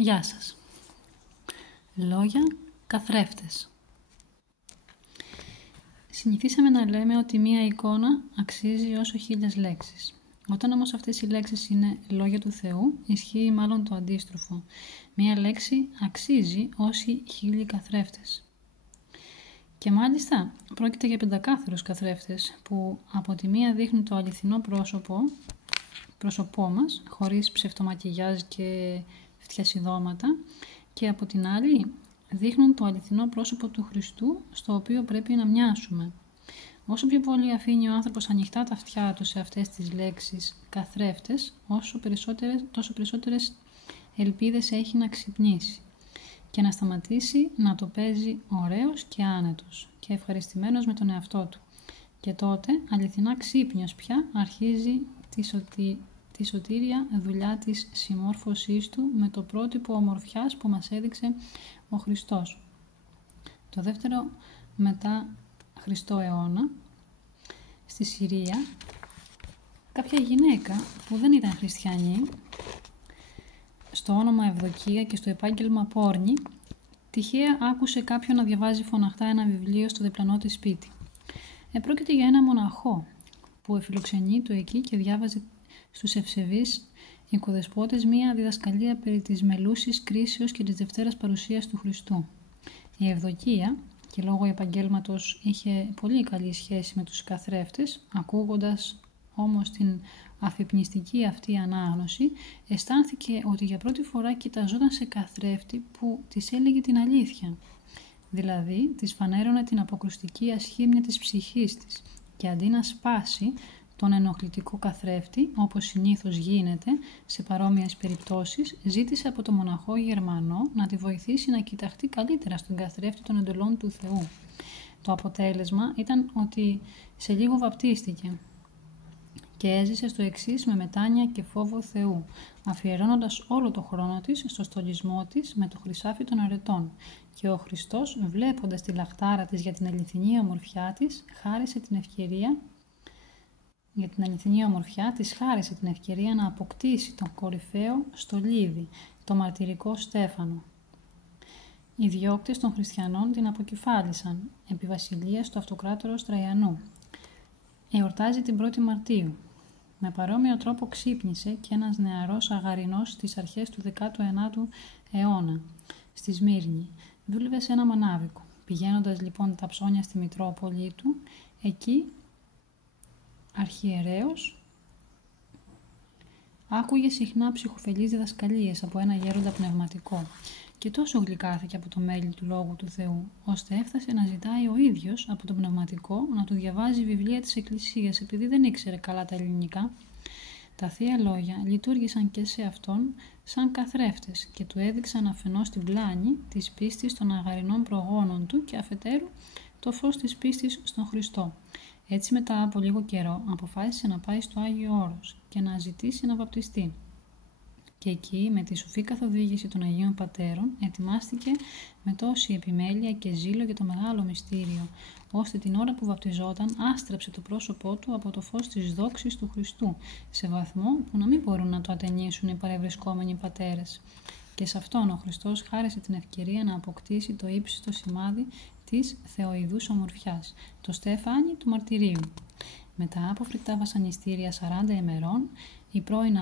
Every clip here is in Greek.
Γεια σας. Λόγια καθρέφτες. Συνηθίσαμε να λέμε ότι μία εικόνα αξίζει όσο 1000 λέξεις. Όταν όμως αυτές οι λέξεις είναι λόγια του Θεού, ισχύει μάλλον το αντίστροφο. Μία λέξη αξίζει όσοι 1000 καθρέφτες. Και μάλιστα πρόκειται για πεντακάθαρους καθρέφτες που από τη μία δείχνουν το αληθινό πρόσωπό μας, χωρίς ψευτομακιγιάζ και φτιασιδώματα, και από την άλλη δείχνουν το αληθινό πρόσωπο του Χριστού, στο οποίο πρέπει να μοιάσουμε. Όσο πιο πολύ αφήνει ο άνθρωπος ανοιχτά τα αυτιά του σε αυτές τις λέξεις καθρέφτες, τόσο περισσότερες ελπίδες έχει να ξυπνήσει και να σταματήσει να το παίζει ωραίος και άνετος και ευχαριστημένος με τον εαυτό του. Και τότε, αληθινά ξύπνιος πια, αρχίζει τη σωτήρια δουλειά της συμμόρφωσής του με το πρότυπο ομορφιάς που μας έδειξε ο Χριστός. Το δεύτερο μετά Χριστό αιώνα, στη Συρία, κάποια γυναίκα που δεν ήταν χριστιανή, στο όνομα Ευδοκία και στο επάγγελμα Πόρνη, τυχαία άκουσε κάποιον να διαβάζει φωναχτά ένα βιβλίο στο διπλανό της σπίτι. Πρόκειται για ένα μοναχό που εφιλοξενεί το εκεί και διάβαζε στους ευσεβείς οικοδεσπότες μία διδασκαλία περί της μελούσης κρίσεως και της Δευτέρας Παρουσίας του Χριστού. Η Ευδοκία, και λόγω επαγγέλματος είχε πολύ καλή σχέση με τους καθρέφτες, ακούγοντας όμως την αφυπνιστική αυτή ανάγνωση, αισθάνθηκε ότι για πρώτη φορά κοιταζόταν σε καθρέφτη που της έλεγε την αλήθεια. Δηλαδή, της φανέρωνε την αποκρουστική ασχήμια της ψυχής της και αντί να σπάσει τον ενοχλητικό καθρέφτη, όπως συνήθως γίνεται σε παρόμοιες περιπτώσεις, ζήτησε από το μοναχό Γερμανό να τη βοηθήσει να κοιταχτεί καλύτερα στον καθρέφτη των εντολών του Θεού. Το αποτέλεσμα ήταν ότι σε λίγο βαπτίστηκε και έζησε στο εξής με μετάνοια και φόβο Θεού, αφιερώνοντας όλο το χρόνο της στο στολισμό της με το χρυσάφι των αρετών. Και ο Χριστός, βλέποντας τη λαχτάρα της για την αληθινή ομορφιά της, χάρισε την ευκαιρία να αποκτήσει τον κορυφαίο στολίδι, το μαρτυρικό στέφανο. Οι διώκτες των χριστιανών την αποκεφάλισαν, επί βασιλείας του αυτοκράτορος Τραϊανού. Εορτάζει την 1η Μαρτίου. Με παρόμοιο τρόπο ξύπνησε και ένας νεαρός αγαρινός στις αρχές του 19ου αιώνα, στη Σμύρνη. Δούλευε σε ένα μανάβικο. Πηγαίνοντας λοιπόν τα ψώνια στη Μητρόπολη του, εκεί αρχιερέως άκουγε συχνά ψυχοφελείς διδασκαλίες από ένα γέροντα πνευματικό και τόσο γλυκάθηκε από το μέλι του Λόγου του Θεού, ώστε έφτασε να ζητάει ο ίδιος από τον πνευματικό να του διαβάζει βιβλία της Εκκλησίας, επειδή δεν ήξερε καλά τα ελληνικά. Τα Θεία Λόγια λειτουργήσαν και σε αυτόν σαν καθρέφτες και του έδειξαν αφενός την πλάνη της πίστης των αγαρινών προγόνων του και αφετέρου το φως της πίστης στον Χριστό. Έτσι μετά από λίγο καιρό αποφάσισε να πάει στο Άγιο Όρος και να ζητήσει να βαπτιστεί. Και εκεί, με τη σοφή καθοδήγηση των Αγίων Πατέρων, ετοιμάστηκε με τόση επιμέλεια και ζήλο για το μεγάλο μυστήριο, ώστε την ώρα που βαπτιζόταν άστρεψε το πρόσωπό του από το φως της δόξης του Χριστού, σε βαθμό που να μην μπορούν να το ατενίσουν οι παρευρισκόμενοι πατέρες. Και σε αυτόν ο Χριστός χάρισε την ευκαιρία να αποκτήσει το ύψιστο σημάδι της θεοειδούς ομορφιάς, το στέφανι του μαρτυρίου. Μετά από φρικτά βασανιστήρια 40 ημερών, οι πρώην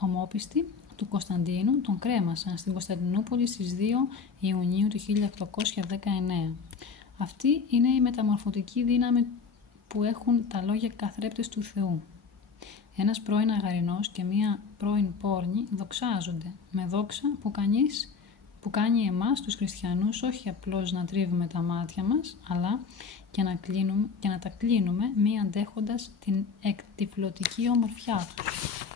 ομόπιστοι του Κωνσταντίνου τον κρέμασαν στην Κωνσταντινούπολη στις 2 Ιουνίου του 1819. Αυτή είναι η μεταμορφωτική δύναμη που έχουν τα λόγια καθρέπτες του Θεού. Ένας πρώην αγαρινός και μία πρώην πόρνη δοξάζονται με δόξα που κάνει εμάς τους χριστιανούς όχι απλώς να τρίβουμε τα μάτια μας, αλλά και να τα κλείνουμε μη αντέχοντας την εκτυφλωτική ομορφιά τους.